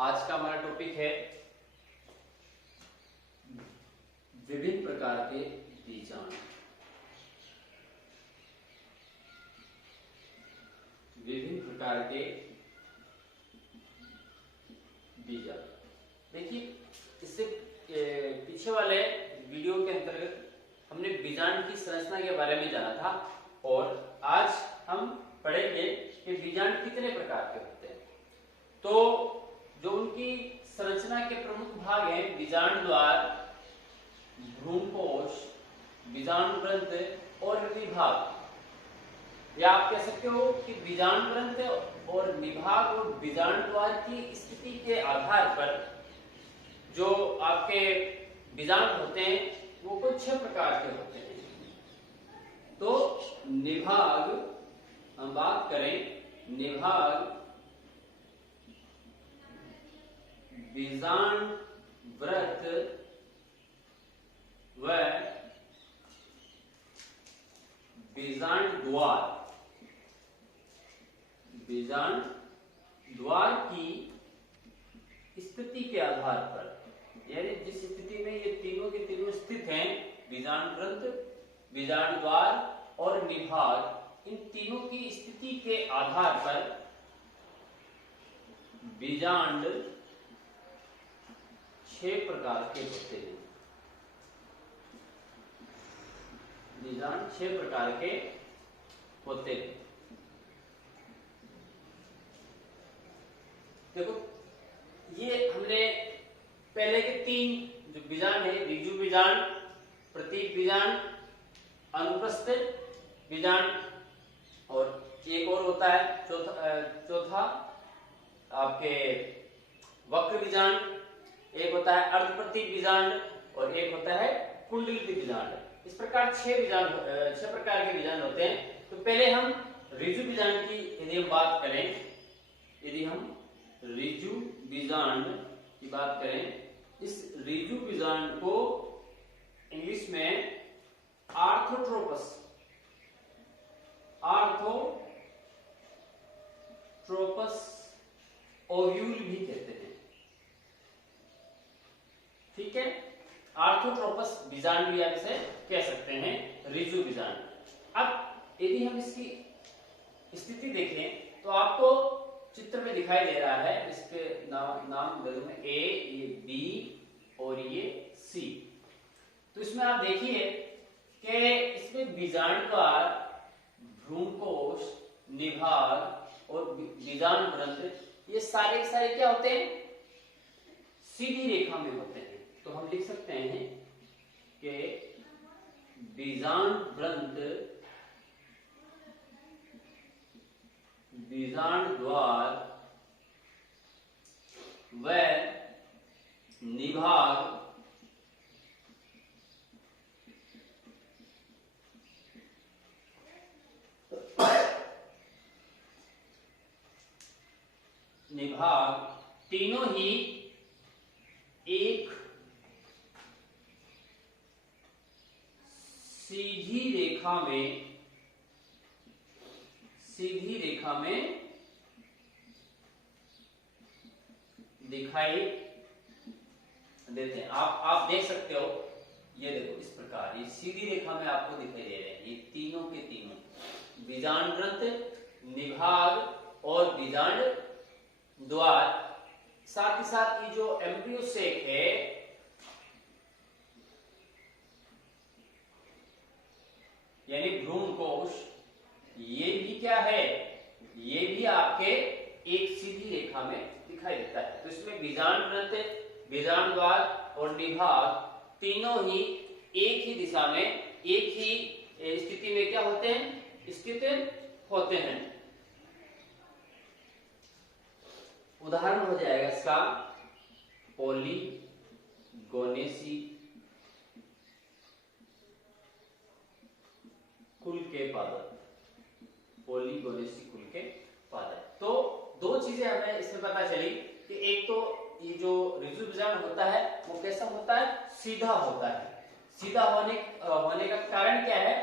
आज का हमारा टॉपिक है विभिन्न प्रकार के बीजाणु। विभिन्न प्रकार के बीजाणु। देखिए, इससे पीछे वाले वीडियो के अंतर्गत हमने बीजाणु की संरचना के बारे में जाना था और आज हम पढ़ेंगे कि बीजाणु कितने प्रकार के होते हैं। तो जो उनकी संरचना के प्रमुख भाग हैं बीजाणु द्वार, भ्रूणकोश, बीजाणु ग्रंथ और निभाग। या आप कह सकते हो कि बीजाणु ग्रंथ और निभाग और बीजाणु द्वार की स्थिति के आधार पर जो आपके बीजाणु होते हैं वो कुछ 6 प्रकार के होते हैं। तो निभाग, हम बात करें निभाग, बीजाणु व्रत व बीजाणु द्वार। बीजाणु द्वार की स्थिति के आधार पर, यानी जिस स्थिति में ये तीनों के तीनों स्थित हैं, बीजाणु ग्रंथ, बीजाणु द्वार और निभाग, इन तीनों की स्थिति के आधार पर बीजांड 6 प्रकार के होते हैं। बीजांड 6 प्रकार के होते हैं। देखो, ये हमने पहले के 3 जो बीजांड है, ऋजु बीजांड, प्रतीक बीजांड, अनुप्रस्थ बीजांड और एक और होता है चौथा आपके वक्र बीजांड, एक होता है अर्ध प्रतीक बीजांड और एक होता है कुंडलित बीजांड। इस प्रकार 6 प्रकार के बीजांड होते हैं। तो पहले हम ऋजु बीजांड की यदि हम बात करें, यदि हम ऋजु बीजांड की बात करें, इस ऋजु बीजांड को इंग्लिश में आर्थोट्रोपस ओव्यूल भी कहते हैं। ठीक है, आर्थोट्रोपस बीजांड भी आप इसे कह सकते हैं, ऋजु बीजांड। अब यदि हम इसकी स्थिति देखें तो आपको चित्र में दिखाई दे रहा है, इसके नाम दे दूं मैं, ए, ये बी और ये सी। तो इसमें आप देखिए कि इसमें बीजांड द्वार, भ्रूणकोश, निभाग और बीजाणु ग्रंथ, ये सारे क्या होते हैं? सीधी रेखा में होते हैं। तो हम लिख सकते हैं कि बीजाणु ग्रंथ, बीजाणु द्वार व निभाग तीनों ही एक सीधी रेखा में दिखाई देते हैं। आप देख सकते हो, ये देखो इस प्रकार, ये सीधी रेखा में आपको दिखाई दे रहे हैं, ये तीनों के तीनों बीजाणु ग्रंथ, निभाग और बीजाणु द्वार। साथ ही साथ ये जो एम्ब्रियो सेक है, यानी भ्रूणकोश, ये भी क्या है? ये भी आपके एक सीधी रेखा में दिखाई देता है। तो इसमें बीजाणु ग्रंथ, बीजाणु द्वार और निभाग तीनों ही एक ही दिशा में, एक ही स्थिति में क्या होते हैं? स्थित होते हैं। उदाहरण हो जाएगा इसका पॉलीगोनेसी कुल के पादप, पॉलीगोनेसी कुल के पादप। तो 2 चीजें हमें इसमें पता चली कि एक तो ये जो ऋजु बीजांड होता है वो कैसा होता है? सीधा होता है। सीधा होने का कारण क्या है?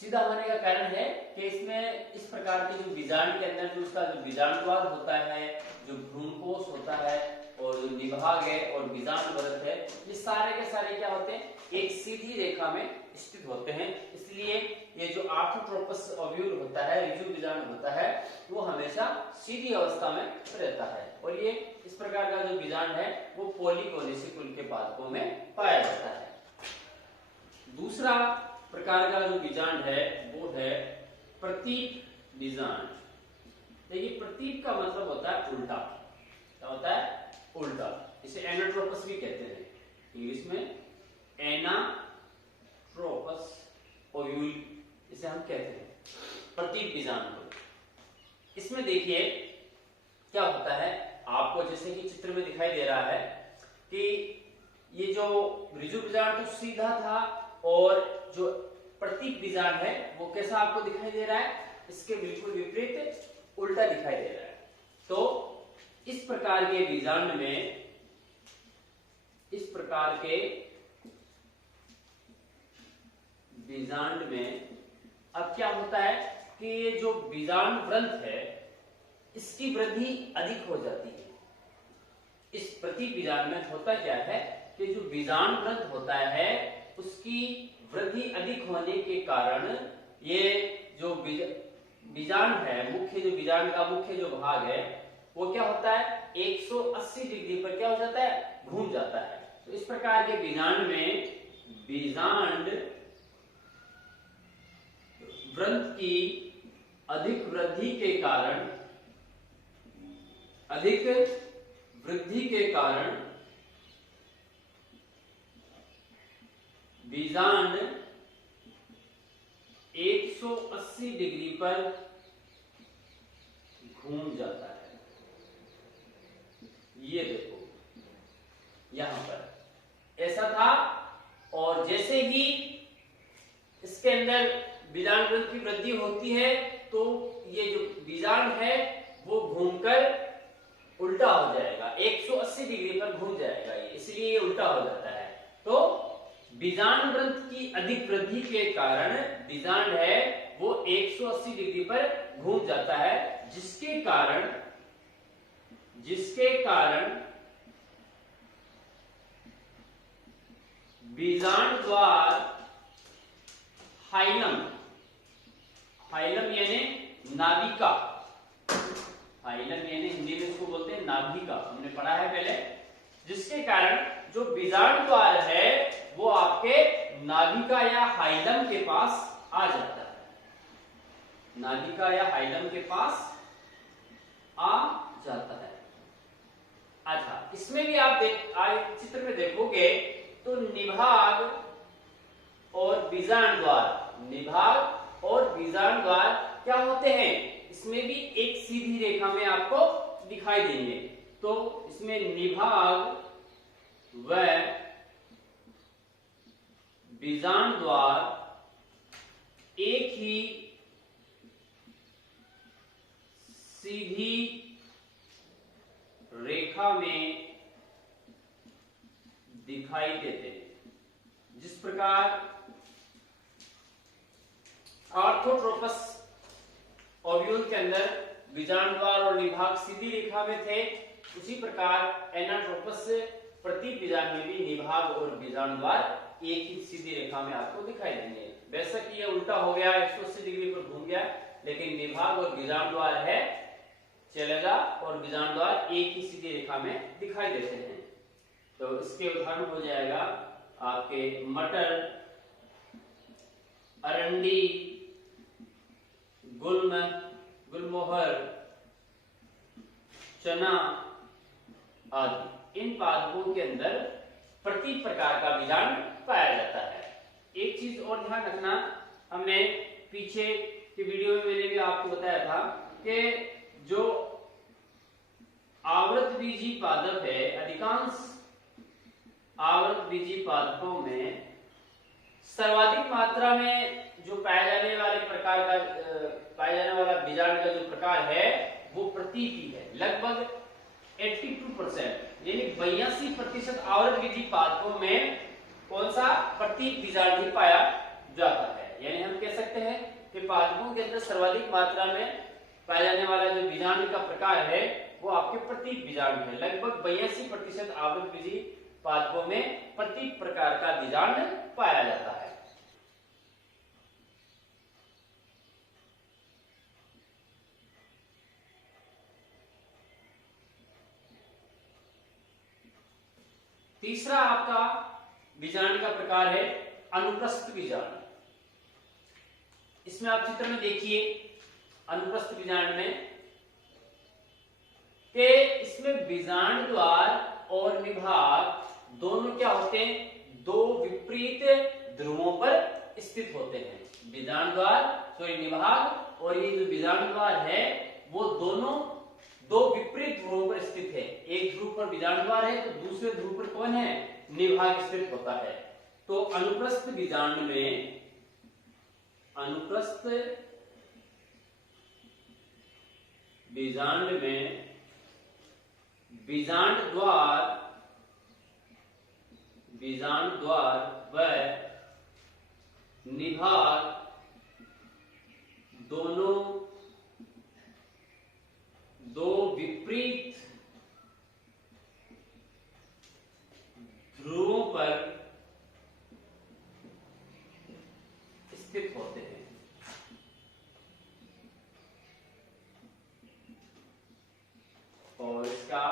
सीधा होने का कारण है कि इसमें इस प्रकार के जो बीजांड के अंदर जो उसका जो बीजांडवाद होता है, जो भ्रूणकोश होता है और जो निभाग है और बीजांड परत है, ये सारे के सारे क्या होते हैं, एक सीधी रेखा में स्थित होते हैं। इसलिए ये जो आर्थोट्रोपस ओव्यूल होता है, ऋजु बीजांड होता है, वो हमेशा सीधी अवस्था में रहता है और ये इस प्रकार का जो बीजांड है वो पॉलीगोनेसी कुल के पादपों में पाया जाता है। दूसरा प्रकार का जो बीजांड है वो है प्रतीप बीजांड। देखिए प्रतीप का मतलब होता है उल्टा। क्या होता है? उल्टा। इसे एनाट्रोपस भी कहते हैं, इंग्लिश में एनाट्रोपस ओव्यूल इसे हम कहते हैं, प्रतीप बीजांड को। इसमें देखिए क्या होता है, आपको जैसे कि चित्र में दिखाई दे रहा है कि ये जो ऋजु बीजांड तो सीधा था और जो प्रतीप बीजांड है वो कैसा आपको दिखाई दे रहा है, इसके बिल्कुल विपरीत उल्टा दिखाई दे रहा है। तो इस प्रकार के बीजांड में, इस प्रकार के बीजांड में अब क्या होता है कि ये जो बीजांड ग्रंथ है इसकी वृद्धि अधिक हो जाती है। इस प्रतीप बीजांड में होता क्या है कि जो बीजांड ग्रंथ होता है उसकी वृद्धि अधिक होने के कारण ये जो बीजांड है, मुख्य जो बीजांड का मुख्य जो भाग है वो क्या होता है, 180 डिग्री पर क्या हो जाता है, घूम जाता है। तो इस प्रकार के बीजांड में बीजांड ग्रंथ की अधिक वृद्धि के कारण, अधिक वृद्धि के कारण बीजांड 180 डिग्री पर घूम जाता है। ये देखो यहां पर ऐसा था और जैसे ही इसके अंदर बीजांड ग्रंथ की वृद्धि होती है तो ये जो बीजांड है वो घूमकर उल्टा हो जाएगा, 180 डिग्री पर घूम जाएगा ये, इसलिए ये उल्टा हो जाता है। तो बीजांड ग्रंथ की अधिक वृद्धि के कारण बीजांड है वो 180 डिग्री पर घूम जाता है, जिसके कारण बीजांड द्वार हाइलम, हाइलम यानी नाभिका, हाइलम यानी हिंदी में इसको बोलते हैं नाभिका, हमने पढ़ा है पहले, जिसके कारण जो बीजांड द्वार है वो आपके नाभिका या हाइलम के पास आ जाता है, नाभिका या हाइलम के पास आ जाता है। अच्छा, इसमें भी आप चित्र में देखोगे तो निभाग और बीजांड द्वार, निभाग और बीजांड द्वार क्या होते हैं, इसमें भी एक सीधी रेखा में आपको दिखाई देंगे। तो इसमें निभाग व बीजांड द्वार एक ही सीधी रेखा में दिखाई देते हैं। जिस प्रकार आर्थोट्रोपस ओव्यूल के अंदर बीजांड द्वार और निभाग सीधी रेखा में थे, उसी प्रकार एनाट्रोपस प्रतीप बीजांड में भी निभाग और बीजांड द्वार एक ही सीधी रेखा में आपको दिखाई देंगे। बेशक ये उल्टा हो गया, 180 डिग्री पर घूम गया, लेकिन निभाग और बीजांड द्वार है चलेगा और बीजांड द्वार एक ही सीधी रेखा में दिखाई देते हैं। तो इसके उदाहरण हो जाएगा आपके मटर, अरंडी, गुलम, गुलमोहर, चना आदि। इन पादपों के अंदर प्रतीक प्रकार का बीजांड पाया जाता है। एक चीज और ध्यान रखना, हमने पीछे की वीडियो में मैंने भी आपको बताया था कि जो आवृत बीजी पादप है, अधिकांश आवृत बीजी पादपों में सर्वाधिक मात्रा में जो पाया जाने वाले प्रकार का पाया जाने वाला बीजांड का जो प्रकार है वो प्रतीक ही है। लगभग 82% यानी 82% आवृत बीजी पादपों में कौन सा प्रतीक बीजांड ही पाया जाता है। यानी हम कह सकते हैं कि पादपों के अंदर सर्वाधिक मात्रा में पाया जाने वाला जो बीजांड का प्रकार है वो आपके प्रतीक बीजांड है। लगभग 82% आवृतबीजी पादपों में प्रतीक प्रकार का बीजांड पाया जाता है। तीसरा आपका बीजांड का प्रकार है अनुप्रस्थ बीजांड। इसमें आप चित्र में देखिए अनुप्रस्थ बीजांड में कि इसमें बीजांड द्वार और निभाग दोनों क्या होते हैं, दो विपरीत ध्रुवों पर स्थित होते हैं। बीजांड द्वार सॉरी निभाग और ये जो बीजांड द्वार है वो दोनों दो विपरीत ध्रुवों पर स्थित है। एक ध्रुव पर बीजांड द्वार है तो दूसरे ध्रुव पर कौन है, निभाग स्थित होता है। तो अनुप्रस्थ बीजांड में अनुप्रस्थ बीजांड में बीजांड द्वार व निभाग दोनों दो विपरीत ध्रुवों पर स्थित होते हैं। और इसका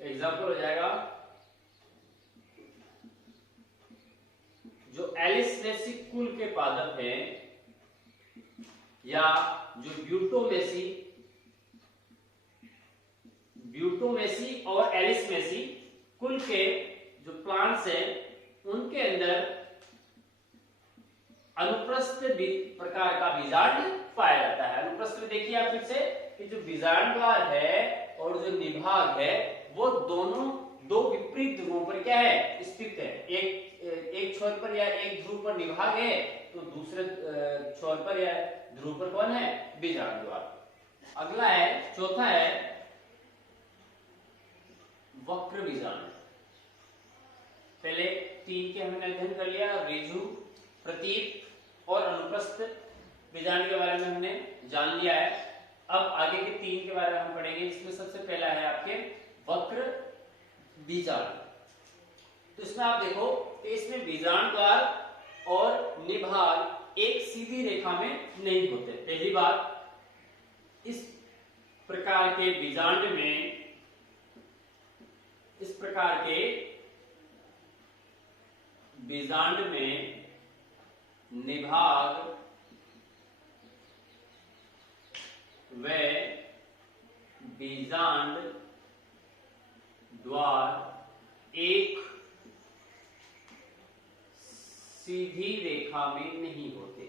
एग्जाम्पल हो जाएगा जो एलिसनेसी कुल के पादप हैं या जो ब्यूटोमेसी और एलिसमेसी कुल के जो प्लांट्स हैं उनके अंदर अनुप्रस्थ प्रकार का बीजांड पाया जाता है। अनुप्रस्थ में देखिए आप फिर से कि जो बीजांड द्वार है और जो निभाग है वो दोनों दो विपरीत ध्रुवों पर क्या है, स्थित है। एक छोर पर या एक ध्रुव पर निभाग है तो दूसरे छोर पर या ध्रुव पर कौन है, बीजांड द्वार। अगला है चौथा है वक्र बीजांड। पहले तीन के हमने अध्ययन कर लिया, ऋजु, प्रतीक और अनुप्रस्थ बीजांड के बारे में हमने जान लिया है। अब आगे के तीन के बारे में हम पढ़ेंगे। इसमें सबसे पहला है आपके वक्र बीजांड। तो इसमें आप देखो कि इसमें बीजांड द्वार और निभाग एक सीधी रेखा में नहीं होते। पहली बात, इस प्रकार के बीजांड में निभाग व बीजांड द्वार एक सीधी रेखा में नहीं होते,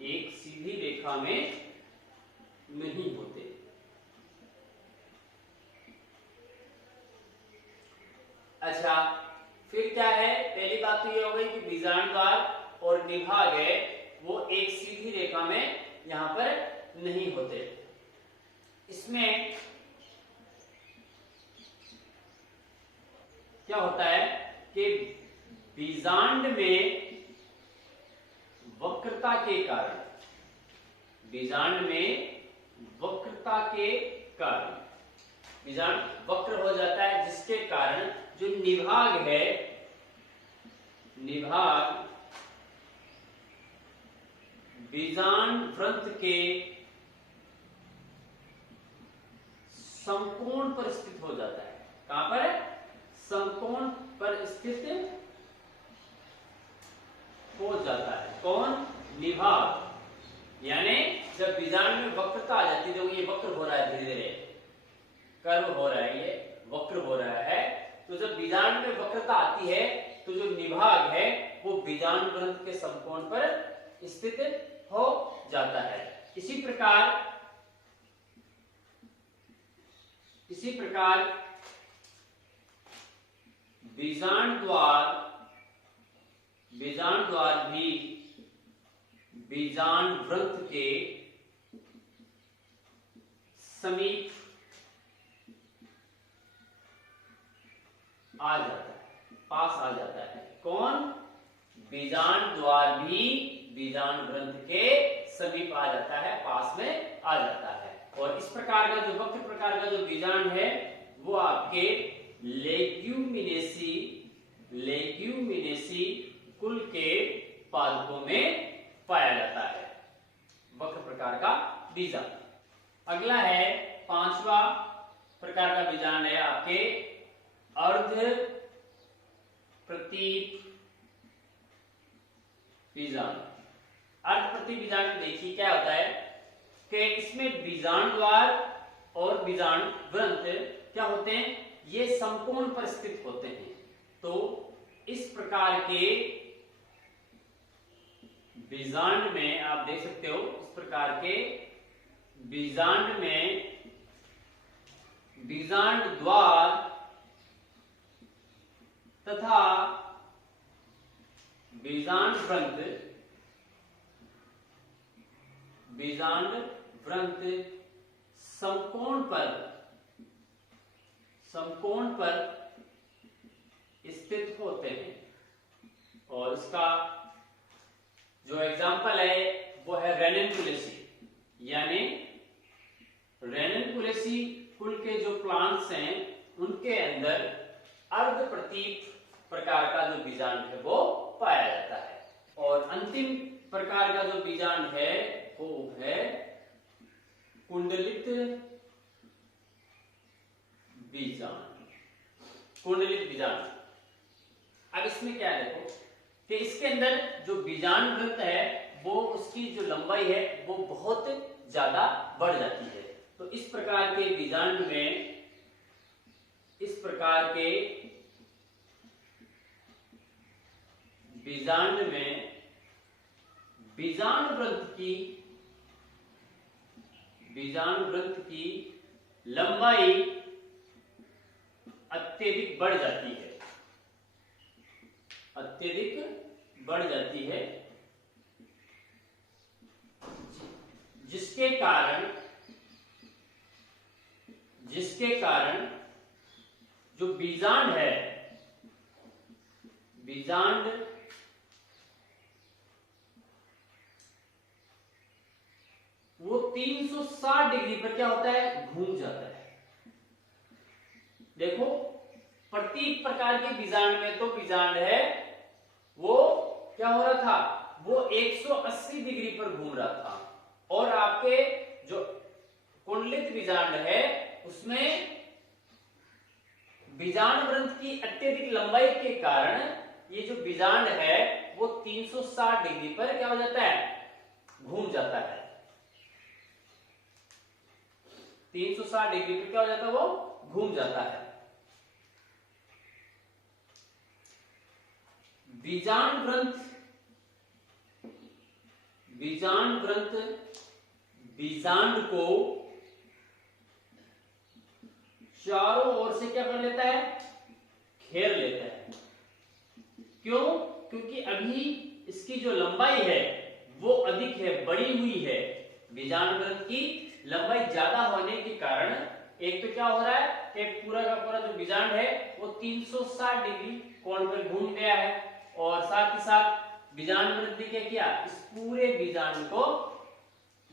एक सीधी रेखा में नहीं होते। अच्छा, फिर क्या है, पहली बात तो ये हो गई कि बीजांड द्वार और निभाग है वो एक सीधी रेखा में यहां पर नहीं होते। इसमें क्या होता है कि बीजांड में वक्रता के कारण, बीजांड वक्र हो जाता है, जिसके कारण जो निभाग है, बीजांड वृत्त के समकोण पर स्थित हो जाता है। कहां पर है, समकोण पर स्थित हो जाता है। कौन, निभाग। यानी जब बीजांड में वक्रता आ जाती है, तो ये वक्र हो रहा है, धीरे धीरे कर्व हो रहा है, ये वक्र हो रहा है, तो जब बीजांड में वक्रता आती है तो जो निभाग है वो बीजांड वृत्त के समकोण पर स्थित हो जाता है। इसी प्रकार बीजांड द्वार भी बीजांड वृत्त के समीप आ जाता है, पास आ जाता है। कौन, बीजांड द्वार भी बीजांड ग्रंथ के समीप आ जाता है, पास में आ जाता है। और इस प्रकार का जो वक्र प्रकार का जो बीजांड है वो आपके लेग्यूमिनेसी कुल के पादपों में पाया जाता है, वक्र प्रकार का बीजांड। अगला है पांचवा प्रकार का बीजांड है आपके अर्ध प्रतीप बीजांड। अर्ध प्रतीप बीजांड देखिए क्या होता है कि इसमें बीजांड द्वार और बीजांड ग्रंथ क्या होते हैं, ये समकोण पर स्थित होते हैं। तो इस प्रकार के बीजांड में आप देख सकते हो, इस प्रकार के बीजांड में बीजांड द्वार तथा बीजांड ग्रंथ समकोण पर स्थित होते हैं। और इसका जो एग्जाम्पल है वो है रेननकुलेसी, यानी रेननकुलेसी कुल के जो प्लांट्स हैं उनके अंदर अर्ध प्रतीप प्रकार का जो बीजांड है वो पाया जाता है। और अंतिम प्रकार का जो बीजांड है वो है कुंडलित बीजांड। अब इसमें क्या है देखो कि इसके अंदर जो बीजांड ग्रंथ है वो उसकी जो लंबाई है वो बहुत ज्यादा बढ़ जाती है। तो इस प्रकार के बीजांड में बीजांड ग्रंथ की लंबाई अत्यधिक बढ़ जाती है, जिसके कारण जो बीजांड है, वो 360 डिग्री पर क्या होता है, घूम जाता है। देखो प्रतीक प्रकार के बीजांड में तो बीजांड है वो क्या हो रहा था, वो 180 डिग्री पर घूम रहा था। और आपके जो कुंडलित बीजांड है उसमें बीजांड ग्रंथ की अत्यधिक लंबाई के कारण ये जो बीजांड है वो 360 डिग्री पर क्या हो जाता है, घूम जाता है। 360 डिग्री पर क्या हो जाता है, वो घूम जाता है। बीजांड ग्रंथ बीजांड को चारों ओर से क्या कर लेता है, घेर लेता है। क्यों? क्योंकि अभी इसकी जो लंबाई है वो अधिक है, बढ़ी हुई है। बीजांड ग्रंथ की लंबाई ज्यादा होने के कारण एक तो क्या हो रहा है कि पूरा का पूरा जो बीजांड है वो 360 डिग्री कोण पर घूम गया है। और साथ ही साथ बीजांड ग्रंथ ने क्या किया, इस पूरे बीजांड को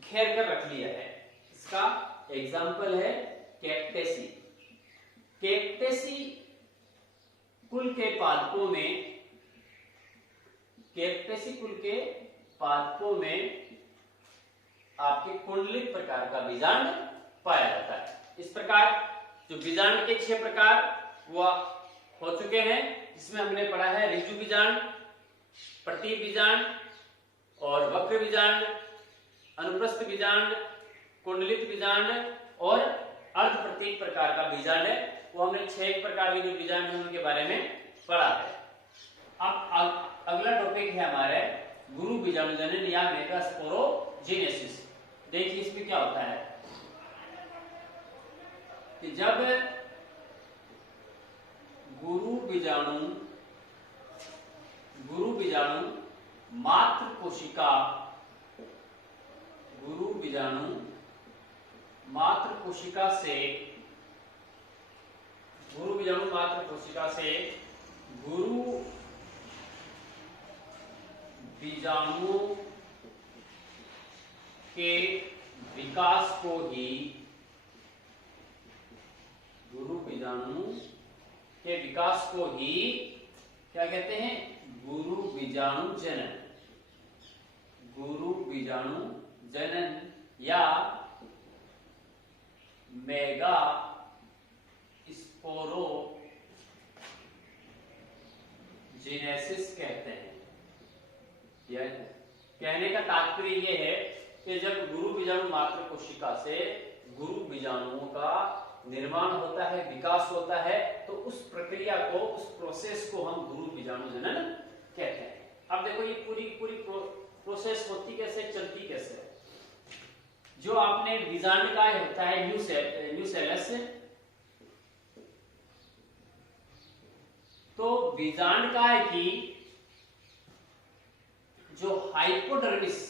घेर कर रख लिया है। इसका एग्जाम्पल है कैक्टेसी। कैक्टेसी कुल के पादपों में आपके कुंडलित प्रकार का बीजांड पाया जाता है। इस प्रकार जो बीजांड के 6 प्रकार वो हो चुके हैं, इसमें हमने पढ़ा है ऋजु बीजांड, प्रतीप बीजांड और वक्र बीजांड, अनुप्रस्थ बीजांड, कुंडलित बीजांड और अर्ध प्रतीक प्रकार का बीजांड है। वो हमने 6 प्रकार के जो बीजांड हैं उनके बारे में पढ़ा है। अब अगला टॉपिक है हमारे गुरु बीजाणु जनन या मेगास्पोरोजेनेसिस। देखिए इसमें क्या होता है कि जब गुरु बीजाणु मात्र कोशिका से गुरु बीजाणुओं के विकास को ही गुरु बीजाणु के विकास को ही क्या कहते हैं? गुरु बीजाणु जनन। गुरु बीजाणु जनन या मेगा स्पोरोजेनेसिस कहते हैं। यह कहने का तात्पर्य यह है कि जब गुरु बीजाणु मात्र कोशिका से गुरु बीजाणुओं का निर्माण होता है, विकास होता है, तो उस प्रक्रिया को, उस प्रोसेस को हम गुरु बीजाणु जनन कहते हैं। अब देखो ये पूरी प्रोसेस होती कैसे, चलती कैसे है। जो आपने बीजांडकाय होता है, न्यूसेलस, तो बीजांडकाय की जो हाइपोडर्मिस,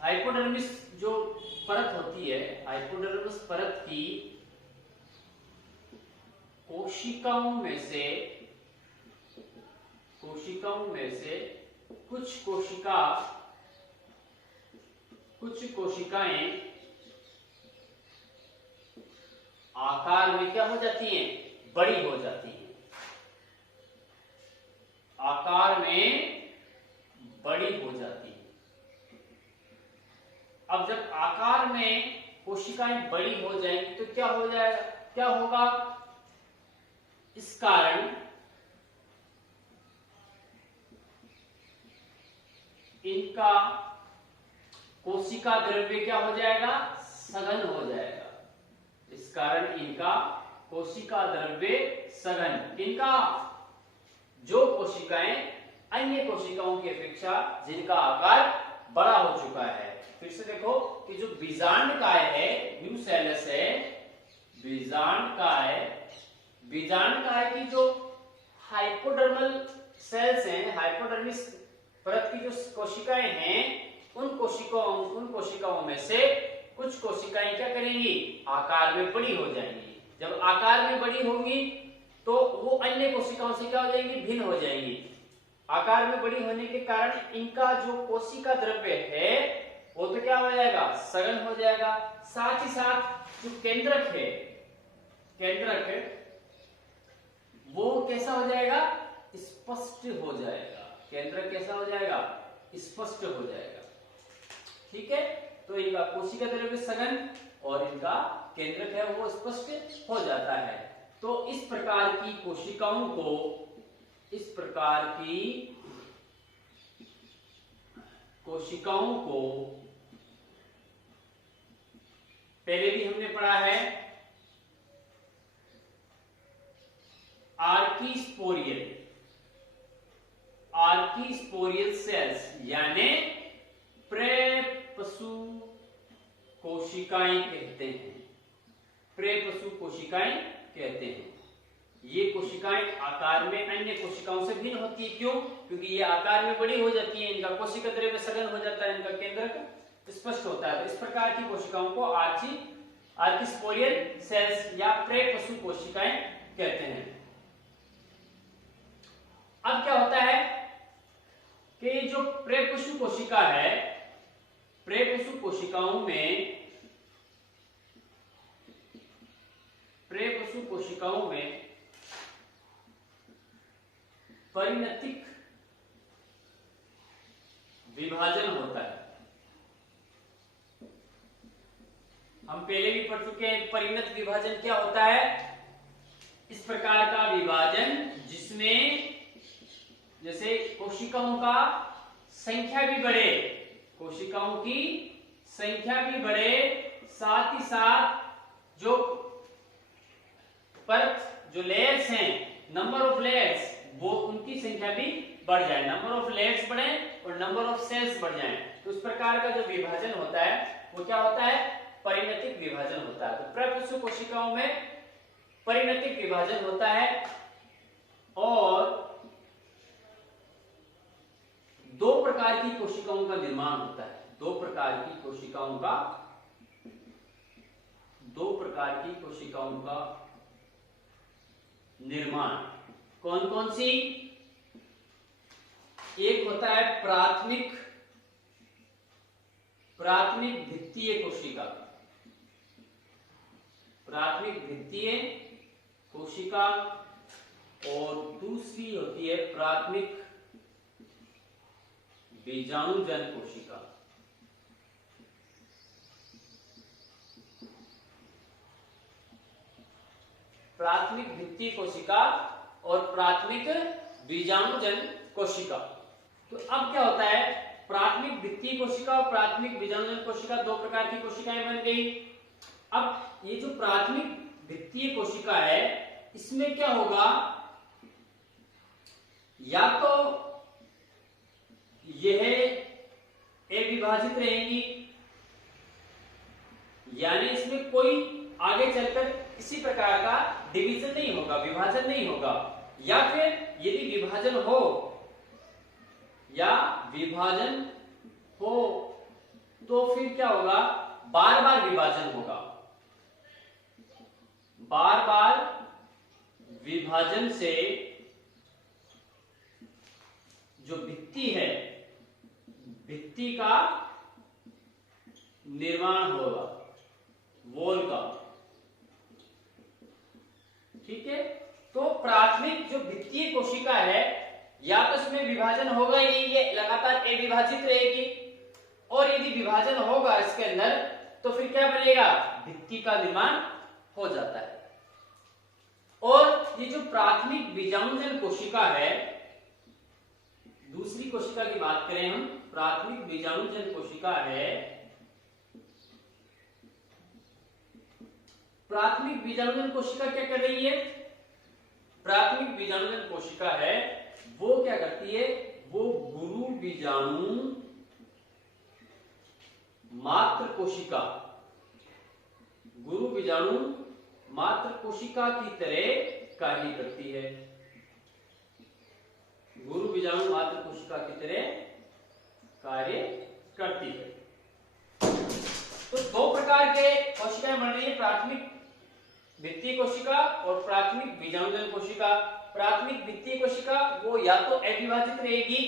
हाइपोडर्मिस जो परत होती है, हाइपोडर्मिस परत की कोशिकाओं में से कुछ कोशिकाएं आकार में क्या हो जाती हैं? बड़ी हो जाती हैं। आकार में बड़ी हो जाती है। अब जब आकार में कोशिकाएं बड़ी हो जाएंगी तो क्या हो जाएगा, क्या होगा? इस कारण इनका कोशिका द्रव्य क्या हो जाएगा? सघन हो जाएगा। इस कारण इनका कोशिका द्रव्य सघन, इनका जो कोशिकाएं अन्य कोशिकाओं की अपेक्षा जिनका आकार बड़ा हो चुका है। फिर से देखो कि जो बीजांडकाय है, न्यूसेलस है, बीजांडकाय की जो हाइपोडर्मल सेल्स हैं, हाइपोडर्मिस परत की जो कोशिकाएं हैं, उन कोशिकाओं में से कुछ कोशिकाएं क्या करेंगी? आकार में बड़ी हो जाएंगी। जब आकार में बड़ी होंगी तो वो अन्य कोशिकाओं से क्या हो जाएंगी? भिन्न हो जाएंगी। आकार में बड़ी होने के कारण इनका जो कोशिका द्रव्य है वो तो क्या हो जाएगा? सघन हो जाएगा। साथ ही साथ जो केंद्रक है, वो कैसा हो जाएगा? स्पष्ट हो जाएगा। केंद्रक कैसा हो जाएगा? स्पष्ट हो जाएगा। ठीक है, तो इनका कोशिका द्रव्य सघन और इनका केंद्रक है वो स्पष्ट हो जाता है। तो इस प्रकार की कोशिकाओं को पहले भी हमने पढ़ा है, आर्कीस्पोरियल सेल्स यानी प्रेपशु कोशिकाएं कहते हैं। प्रेपशु कोशिकाएं कहते हैं। ये कोशिकाएं आकार में अन्य कोशिकाओं से भिन्न होती है। क्यों? क्योंकि ये आकार में बड़ी हो जाती है, इनका कोशिका द्रव्य सघन हो जाता है, इनका केंद्रक स्पष्ट होता है। तो इस प्रकार की कोशिकाओं को आर्कीस्पोरियल सेल्स या प्रेपशु कोशिकाएं कहते हैं। अब क्या होता है कि जो प्रेपशु कोशिका है, प्रेपशु कोशिकाओं में परिणतिक विभाजन होता है। हम पहले भी पढ़ चुके हैं परिणत विभाजन क्या होता है। इस प्रकार का विभाजन जिसमें जैसे कोशिकाओं का संख्या भी बढ़े, कोशिकाओं की संख्या भी बढ़े, साथ ही साथ जो परत, जो लेयर्स हैं, नंबर ऑफ लेयर्स, वो उनकी संख्या भी बढ़ जाए। नंबर ऑफ लेयर्स बढ़े और नंबर ऑफ सेल्स बढ़ जाए। तो इस प्रकार का जो विभाजन होता है वो क्या होता है? परिणतिक विभाजन होता है। तो प्रेपशु कोशिकाओं में परिणतिक विभाजन होता है और दो प्रकार की कोशिकाओं का निर्माण होता है। दो प्रकार की कोशिकाओं का दो प्रकार की कोशिकाओं का निर्माण। कौन कौन सी? एक होता है प्राथमिक भित्तीय कोशिका, प्राथमिक भित्तीय कोशिका, और दूसरी होती है प्राथमिक बीजाणुजन कोशिका। प्राथमिक भित्तीय कोशिका और प्राथमिक बीजाणुजन कोशिका। तो अब क्या होता है, प्राथमिक भित्तीय कोशिका और प्राथमिक बीजाणुजन कोशिका दो प्रकार की कोशिकाएं बन गई। अब ये जो प्राथमिक भित्तीय कोशिका है, इसमें क्या होगा, या तो यह अविभाजित रहेगी, यानी इसमें कोई आगे चलकर किसी प्रकार का डिवीजन नहीं होगा, विभाजन नहीं होगा, या फिर यदि विभाजन हो तो फिर क्या होगा, बार बार विभाजन होगा। बार बार विभाजन से जो भित्ति है, भित्ति का निर्माण होगा, वॉल का। ठीक है, तो प्राथमिक जो भित्तीय कोशिका है, या तो इसमें विभाजन होगा ही नहीं, ये लगातार अविभाजित रहेगी, और यदि विभाजन होगा इसके अंदर तो फिर क्या बनेगा, भित्ति का निर्माण हो जाता है। और ये जो प्राथमिक बीजाणुजन कोशिका है, दूसरी कोशिका की बात करें हम, प्राथमिक बीजाणुजन कोशिका है, प्राथमिक बीजाणुजन कोशिका क्या कर रही है, प्राथमिक बीजाणुजन कोशिका है वो क्या करती है, वो गुरु बीजाणु मात्र कोशिका, गुरु बीजाणु मात्र कोशिका की तरह कार्य करती है, गुरु बीजाणु मात्र कोशिका की तरह कार्य करती है। तो दो प्रकार के कोशिकाएं बन रही है, प्राथमिक भित्तीय कोशिका और प्राथमिक बीजाणुजन कोशिका। प्राथमिक भित्तीय कोशिका वो या तो अविभाजित रहेगी,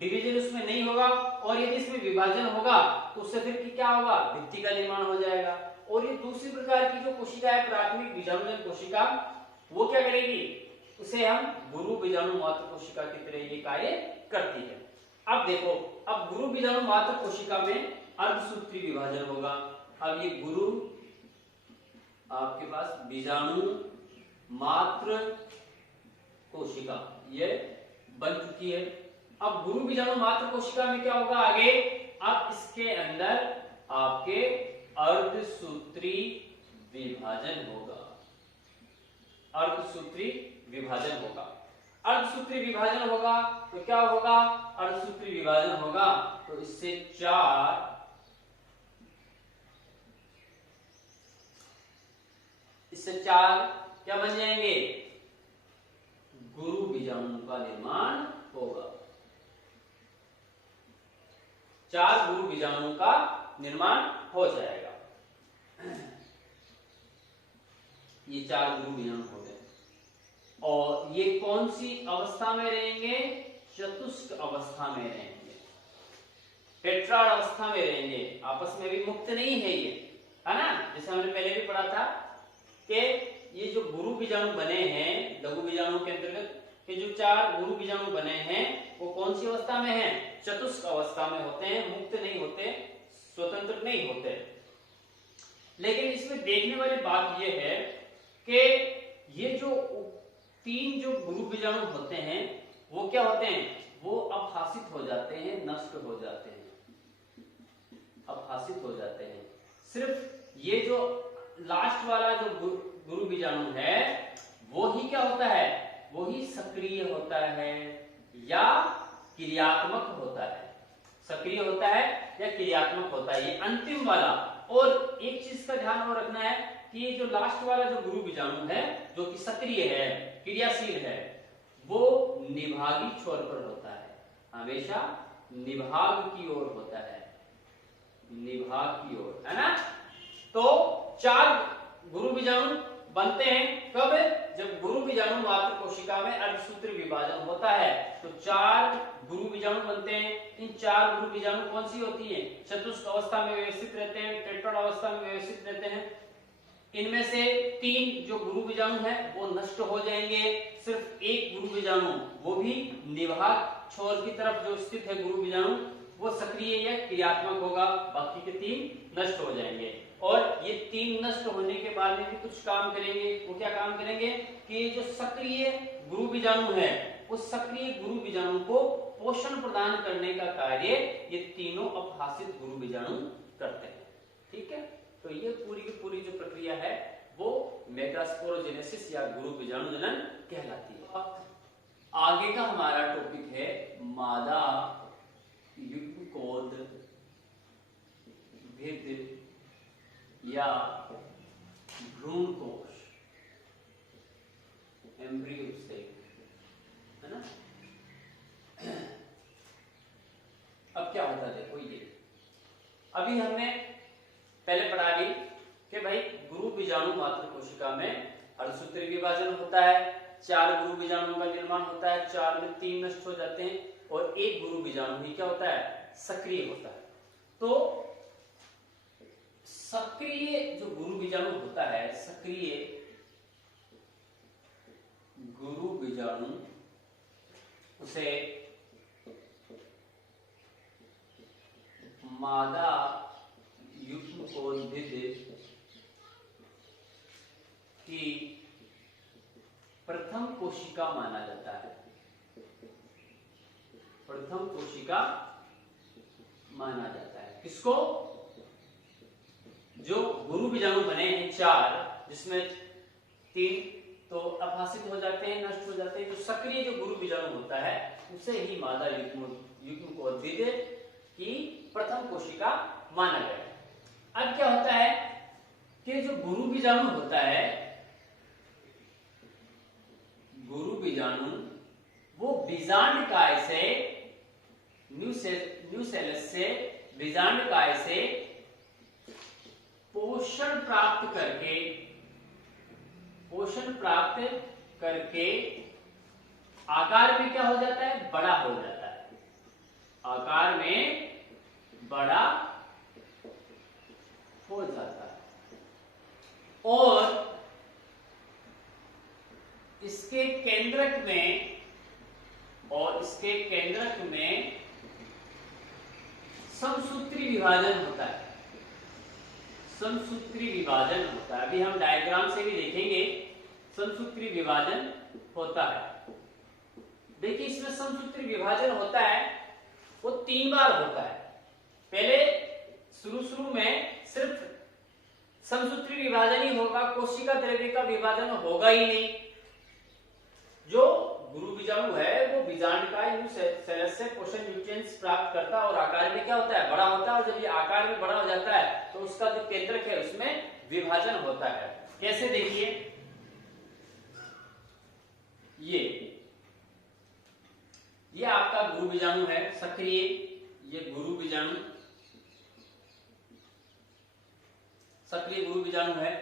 डिवीजन उसमें नहीं होगा, और यदि इसमें विभाजन होगा तो उससे फिर क्या होगा, भित्ति का निर्माण हो जाएगा। और ये दूसरी प्रकार की जो कोशिका है प्राथमिक बीजाणुजन कोशिका, वो क्या करेगी, उसे हम गुरु बीजाणु मात्र कोशिका की तरह ये कार्य करती है। अब देखो, अब गुरु बीजाणु मात्र कोशिका में अर्धसूत्री विभाजन होगा। अब ये गुरु आपके पास बीजाणु मात्र कोशिका ये बन चुकी है। अब गुरु बीजाणु मात्र कोशिका में क्या होगा आगे, अब इसके अंदर आपके अर्धसूत्री विभाजन होगा, अर्धसूत्री विभाजन होगा। अर्धसूत्री विभाजन होगा तो क्या होगा, अर्धसूत्री विभाजन होगा तो इससे चार क्या बन जाएंगे, गुरु बीजाणु का निर्माण होगा। चार गुरु बीजाणु का निर्माण हो जाएगा। ये चार गुरु बीजाणु हो गए, और ये कौन सी अवस्था में रहेंगे, चतुष्क अवस्था में रहेंगे, टेट्राड अवस्था में रहेंगे, आपस में भी मुक्त नहीं है ये, है ना। जैसे हमने पहले भी पढ़ा था कि ये जो गुरु बीजाणु बने हैं, लघु बीजाणु के अंतर्गत के जो चार गुरु बीजाणु बने हैं वो कौन सी अवस्था में हैं, चतुष्क अवस्था में होते हैं, मुक्त नहीं होते, स्वतंत्र नहीं होते। लेकिन इसमें देखने वाली बात यह है कि ये जो तीन जो गुरु बीजाणु होते हैं वो क्या होते हैं, वो अपहासित हो जाते हैं, नष्ट हो जाते हैं, अपहासित हो जाते हैं। सिर्फ ये जो लास्ट वाला जो गुरु बीजाणु है वो ही क्या होता है, वो ही सक्रिय होता है या क्रियात्मक होता है, सक्रिय होता है या क्रियात्मक होता है, ये अंतिम वाला। और एक चीज का ध्यान और रखना है कि ये जो लास्ट वाला जो गुरु बीजाणु है जो कि सक्रिय है, क्रियाशील है, वो निभागी छोर पर होता है, हमेशा निभाग की ओर होता है, निभाग की ओर, है ना। तो चार गुरु बीजाणु बनते हैं कब? जब गुरु बीजाणु मात्र कोशिका में अर्धसूत्री विभाजन होता है तो 4 गुरु बीजाणु बनते हैं। इन 4 गुरु बीजाणु कौन सी होती है? चतुष्क अवस्था में व्यवस्थित रहते हैं, टेट्राड अवस्था में व्यवस्थित रहते हैं। इनमें से 3 जो गुरु बीजाणु है वो नष्ट हो जाएंगे। सिर्फ एक गुरु बीजाणु, वो भी निवाहक छोर की तरफ जो स्थित है गुरु बीजाणु, वो सक्रिय या क्रियात्मक होगा, बाकी के 3 नष्ट हो जाएंगे। और ये 3 नष्ट होने के बाद में भी कुछ काम करेंगे। वो क्या काम करेंगे कि जो सक्रिय गुरु बीजाणु है उस सक्रिय गुरु बीजाणु को पोषण प्रदान करने का कार्य ये तीनों अपहासित गुरु बीजाणु करते हैं। ठीक है, तो ये पूरी की पूरी जो प्रक्रिया है वो मेगास्पोरोजेनेसिस या गुरु बीजाणु जनन कहलाती है। आगे का हमारा टॉपिक है मादा युग्मकोद भिद या भ्रूण कोश, एम्ब्रियो स्टेज, है ना। अब क्या होता है देखो, ये अभी हमने पहले पढ़ा ली कि भाई गुरु बीजाणु मात्र कोशिका में अर्धसूत्री विभाजन होता है, 4 गुरु बीजाणुओं का निर्माण होता है, 4 में 3 नष्ट हो जाते हैं और एक गुरु बीजाणु ही क्या होता है? सक्रिय होता है। तो सक्रिय जो गुरु बीजाणु होता है, सक्रिय गुरु बीजाणु, उसे मादा युग्मकोद्भिद की प्रथम कोशिका माना जाता है। प्रथम कोशिका माना जाता है किसको? जो गुरु बीजाणु बने हैं 4, जिसमें 3 तो अपहासित हो जाते हैं, नष्ट हो जाते हैं। जो सक्रिय जो गुरु बीजाणु होता है उसे ही मादा युग्मकोद्भिद की प्रथम कोशिका माना गया है। अब क्या होता है कि जो गुरु बीजाणु होता है, गुरु बीजाणु वो बीजांडकाय से न्यूसेलस से बीजांडकाय से पोषण प्राप्त करके आकार में क्या हो जाता है? बड़ा हो जाता है। आकार में बड़ा हो जाता है और इसके केंद्रक में समसूत्री विभाजन होता है। समसूत्री विभाजन होता है, अभी हम डायग्राम से भी देखेंगे। समसूत्री विभाजन होता है। देखिए इसमें समसूत्री विभाजन होता है वो 3 बार होता है। पहले शुरू में सिर्फ समसूत्री विभाजन ही होगा, कोशिका द्रव्य का विभाजन होगा ही नहीं। जो गुरु बीजाणु है वो बीजांडकाय न्यूसेलस से पोषण न्यूट्रिएंट्स प्राप्त करता है और आकार में क्या होता है? बड़ा होता है। और जब ये आकार में बड़ा हो जाता है तो उसका जो केंद्रक है उसमें विभाजन होता है। कैसे? देखिए ये आपका गुरु बीजाणु है सक्रिय, ये गुरु बीजाणु सक्रिय गुरु बीजाणु है।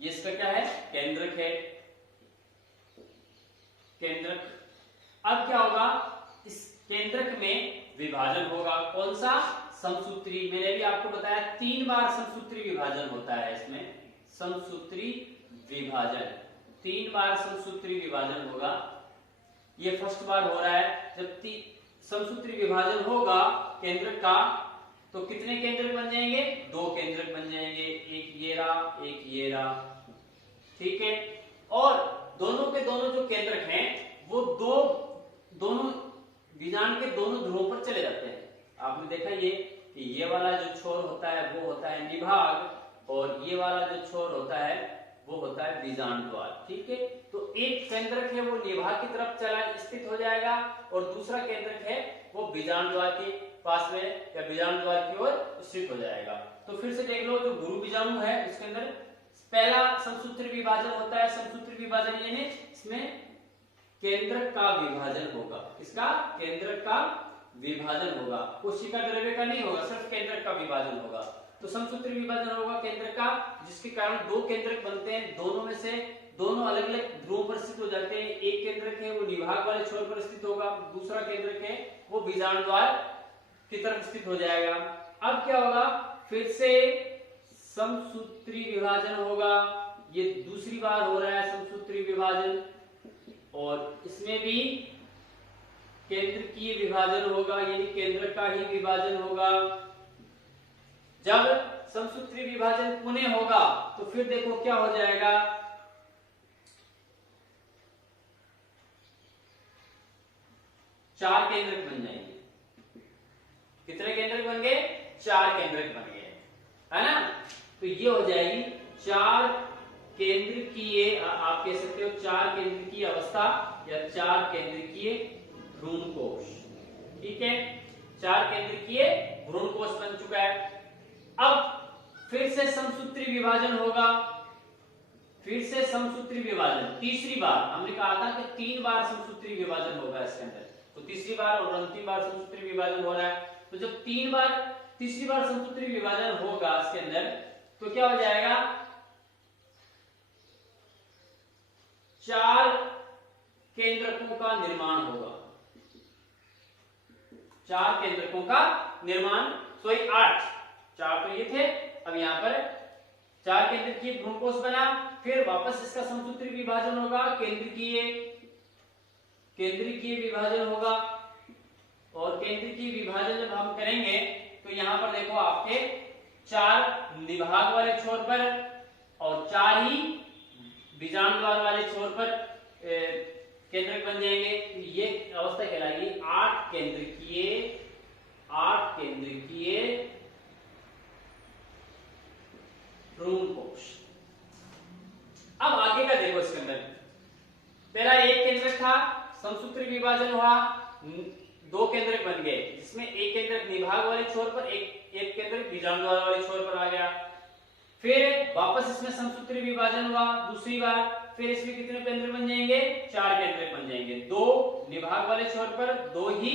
ये इसका क्या है? केंद्रक है, केंद्रक। अब क्या होगा? इस केंद्रक में विभाजन होगा। कौन सा? समसूत्री। मैंने भी आपको बताया 3 बार समसूत्री विभाजन होता है। इसमें समसूत्री विभाजन 3 बार समसूत्री विभाजन होगा। ये फर्स्ट बार हो रहा है। जब समसूत्री विभाजन होगा केंद्रक का तो कितने केंद्रक बन जाएंगे? 2 केंद्रक बन जाएंगे, एक ये रहा, एक ये रहा। ठीक है, और दोनों के दोनों जो केंद्रक हैं वो दोनों बीजांड के दोनों ध्रुवों पर चले जाते हैं। आपने देखा कि ये वाला जो छोर होता है वो होता है निभाग और ये वाला जो छोर होता है वो होता है बीजांड द्वार। ठीक है, तो एक केंद्रक है वो निभाग की तरफ चला स्थित हो जाएगा और दूसरा केंद्रक है वो बीजांड द्वार के पास में या बीजांड द्वार की ओर स्थित हो जाएगा। तो फिर से देख लो, जो गुरु बीजाणु है उसके अंदर पहला समसूत्री विभाजन होता है। समसूत्री विभाजन यानी इसमें केंद्रक का विभाजन होगा। इसका केंद्रक का विभाजन होगा, कोशिका द्रव्य का नहीं होगा, सिर्फ केंद्रक का विभाजन होगा। तो समसूत्री विभाजन होगा केंद्रक का, जिसके कारण दो केंद्रक बनते हैं, दोनों में से दोनों अलग अलग ध्रुव पर स्थित हो जाते हैं। एक केंद्रक है वो निभाग वाले छोर पर स्थित होगा, दूसरा केंद्रक है वो बीजांड द्वार की तरफ स्थित हो जाएगा। अब क्या होगा, फिर से समसूत्री विभाजन होगा, ये दूसरी बार हो रहा है समसूत्री विभाजन, और इसमें भी केंद्रकीय विभाजन होगा, यानी केंद्र का ही विभाजन होगा। जब समसूत्री विभाजन पुनः होगा तो फिर देखो क्या हो जाएगा, चार केंद्रक बन जाएंगे। कितने केंद्रक बन गए, चार केंद्रक बन गए, है ना। तो ये हो जाएगी चार केंद्रकीय, आप कह सकते हो चार केंद्रकीय अवस्था या चार केंद्रकीय भ्रूणकोश। ठीक है, चार केंद्रकीय भ्रूणकोश बन चुका है। अब फिर से समसूत्री विभाजन होगा, फिर से समसूत्री विभाजन तीसरी बार। हमने कहा था कि 3 बार समसूत्री विभाजन होगा इसके अंदर, तो तीसरी बार और अंतिम बार समसूत्री विभाजन हो रहा है। तो जब तीसरी बार समसूत्री विभाजन होगा इसके अंदर, तो क्या हो जाएगा, चार केंद्रकों का निर्माण होगा, चार केंद्रकों का निर्माण, सॉरी 8, चार तो ये थे, अब यहां पर चार केंद्रकीय भ्रूणकोश बना, फिर वापस इसका समसूत्री विभाजन होगा, केंद्रकीय विभाजन होगा, और केंद्रकीय विभाजन जब हम करेंगे तो यहां पर देखो आपके चार निभाग वाले छोर पर और चार ही बीजांड द्वार वाले छोर पर केंद्रक बन जाएंगे। तो ये अवस्था कहलाएगी 8 केंद्रकीय भ्रूणकोश। अब आगे का देखो, इसके अंदर पहला एक केंद्रक था, समसूत्री विभाजन हुआ, 2 केंद्रक बन गए, जिसमें एक केंद्रक निभाग वाले छोर पर, एक केंद्रक बीजांड द्वार वाले छोर पर आ गया। फिर वापस इसमें समसूत्री विभाजन हुआ दूसरी बार, फिर इसमें कितने केंद्र बन जाएंगे, 4 केंद्रक बन जाएंगे, 2 निभाग वाले छोर पर, 2 ही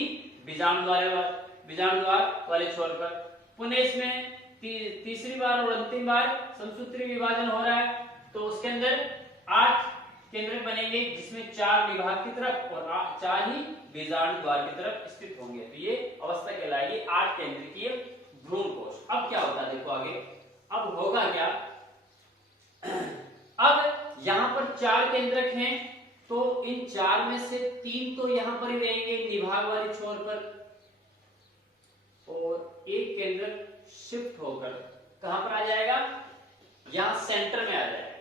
बीजांड द्वार वाले छोर पर। पुनः इसमें तीसरी बार और अंतिम बार समसूत्री विभाजन हो रहा है, तो उसके अंदर 8 केंद्रक बनेंगे, जिसमें 4 निभाग की तरफ और 4 ही बीजांड द्वार की तरफ स्थित होंगे। तो ये अवस्था कहलाएगी 8 केंद्रकीय भ्रूणकोश। अब क्या होता है देखो आगे, अब होगा क्या, अब यहां पर 4 केंद्रक हैं, तो इन 4 में से 3 तो यहां पर ही रहेंगे निभाग वाले छोर पर, और एक केंद्रक शिफ्ट होकर कहां पर आ जाएगा, यहां सेंटर में आ जाएगा।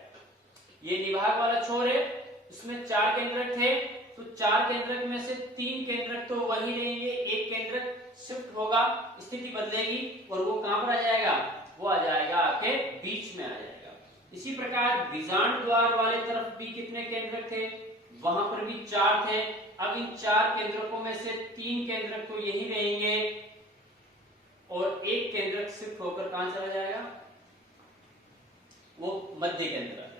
ये निभाग वाला छोर है, इसमें 4 केंद्रक थे, तो 4 केंद्रक में से 3 केंद्रक तो वही रहेंगे, एक केंद्रक शिफ्ट होगा, स्थिति बदलेगी, और वो कहां पर आ जाएगा, वो आ जाएगा आपके बीच में आ जाएगा। इसी प्रकार बीजांड द्वार वाले तरफ भी कितने केंद्रक थे, वहां पर भी 4 थे। अब इन 4 केंद्रकों में से 3 केंद्रक तो यही रहेंगे, और एक केंद्रक शिफ्ट होकर कहां चला जाएगा, वो मध्य केंद्र आ जाएगा।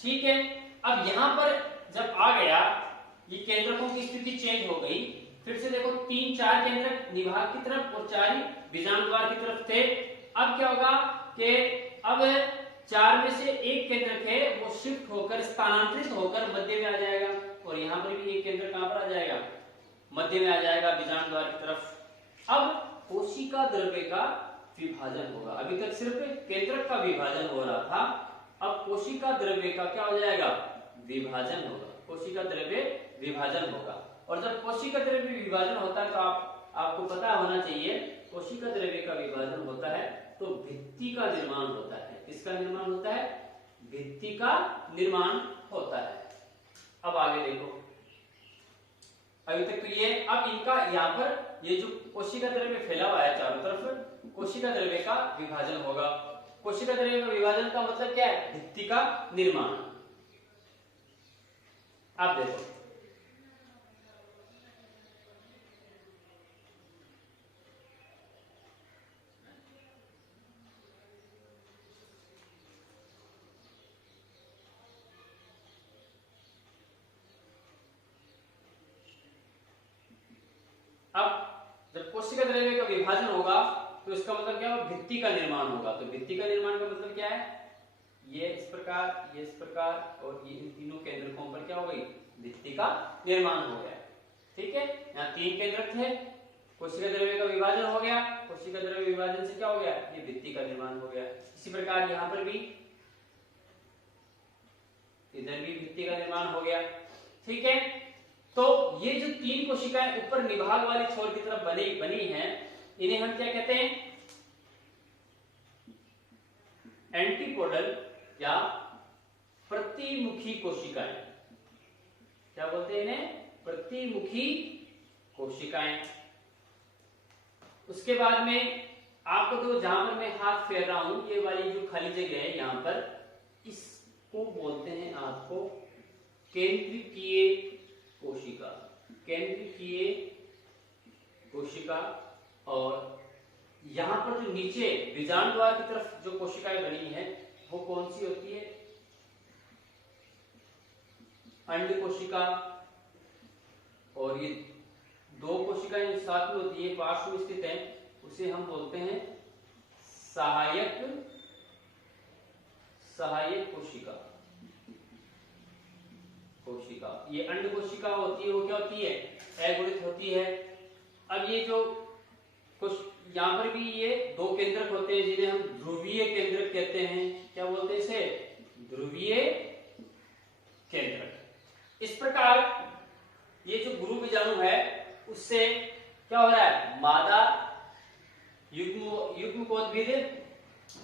ठीक है, अब यहां पर जब आ गया, ये केंद्रकों की स्थिति चेंज हो गई, फिर से देखो 3-4 केंद्रक निभाग की तरफ और 4 ही बीजांड द्वार की तरफ थे। अब क्या होगा कि अब 4 में से एक केंद्रक है वो शिफ्ट होकर, स्थानांतरित होकर मध्य में आ जाएगा, और यहां पर भी एक केंद्रक कहां पर आ जाएगा, मध्य में आ जाएगा, बीजांड द्वार की तरफ। अब कोशिका द्रव्य का विभाजन होगा, अभी तक सिर्फ केंद्रक का विभाजन हो रहा था, अब कोशिका द्रव्य का क्या हो जाएगा, विभाजन होगा, कोशिका द्रव्य विभाजन होगा। और जब कोशिका द्रव्य विभाजन होता है तो आपको पता होना चाहिए, कोशिका द्रव्य का विभाजन होता है तो भित्ति का निर्माण होता है। किसका निर्माण होता है, भित्ति का निर्माण होता है। अब आगे देखो, अभी तक तो ये, अब इनका यहाँ पर ये जो कोशिका द्रव्य फैला हुआ है चारों तरफ, कोशिका द्रव्य का विभाजन होगा। कोशिका द्रव्य का विभाजन का मतलब क्या है, भित्ति का निर्माण। आप देखो, अब जब कोशिका द्रव्य का विभाजन होगा तो इसका मतलब क्या होगा, भित्ति का निर्माण होगा। तो भित्ति का निर्माण का मतलब क्या है, ये इस प्रकार, ये इस प्रकार और ये इन तीनों केंद्रकों पर क्या हो गई, भित्ति का निर्माण हो गया। ठीक है, यहाँ 3 केंद्रक थे, कोशिका द्रव्य का विभाजन हो गया, कोशिका द्रव्य विभाजन से क्या हो गया, ये भित्ति का निर्माण हो गया। इसी प्रकार यहाँ पर भी, इधर भी भित्ति का निर्माण हो गया। ठीक है, तो ये जो 3 कोशिकाएं ऊपर निभाग वाले छोर की तरफ बनी हैं, इन्हें हम क्या कहते हैं, एंटीपोडल या प्रतिमुखी कोशिकाएं। क्या बोलते हैं इन्हें, प्रतिमुखी कोशिकाएं। उसके बाद में आपको तो जहां पर मैं हाथ फेर रहा हूं, ये वाली जो खाली जगह है यहां पर, इसको बोलते हैं आपको केंद्रीय कोशिका, केंद्रीय कोशिका। और यहां पर जो नीचे बीजांड द्वार की तरफ जो कोशिकाएं बनी है वो कौन सी होती है, अंड कोशिका। और ये 2 कोशिकाएं जो साथ में होती है, पार्श्व में स्थित है, उसे हम बोलते हैं सहायक कोशिका। ये अंड कोशिका होती है, वो क्या होती है, अगुणित होती है। अब ये जो कुछ यहाँ पर भी ये 2 केंद्रक होते हैं जिन्हें हम ध्रुवीय केंद्रक कहते हैं। क्या बोलते हैं इसे, ध्रुवीय केंद्रक। इस प्रकार ये जो गुरु बीजाणु है उससे क्या हो रहा है, मादा युग्मकोद्भिद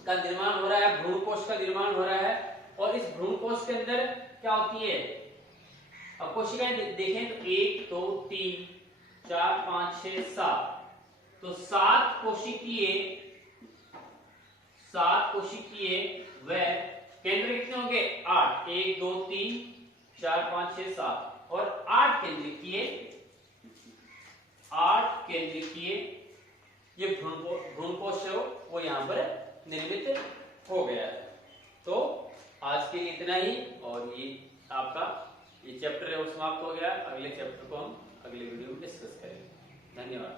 का निर्माण हो रहा है, भ्रूणकोश का निर्माण हो रहा है। और इस भ्रूणकोश के अंदर क्या होती है, अब कोशिकाएं देखें तो 1 2 3 4 5 6 7, तो 7 कोशिकीय व केंद्र कितने होंगे, 8, 1 2 3 4 5 6 7 और 8 केंद्रीय ये भ्रूणकोश है वो यहां पर निर्मित हो गया है। तो आज के लिए इतना ही, और ये आपका ये चैप्टर है वो समाप्त हो गया। अगले चैप्टर को हम अगले वीडियो में डिस्कस करेंगे। धन्यवाद।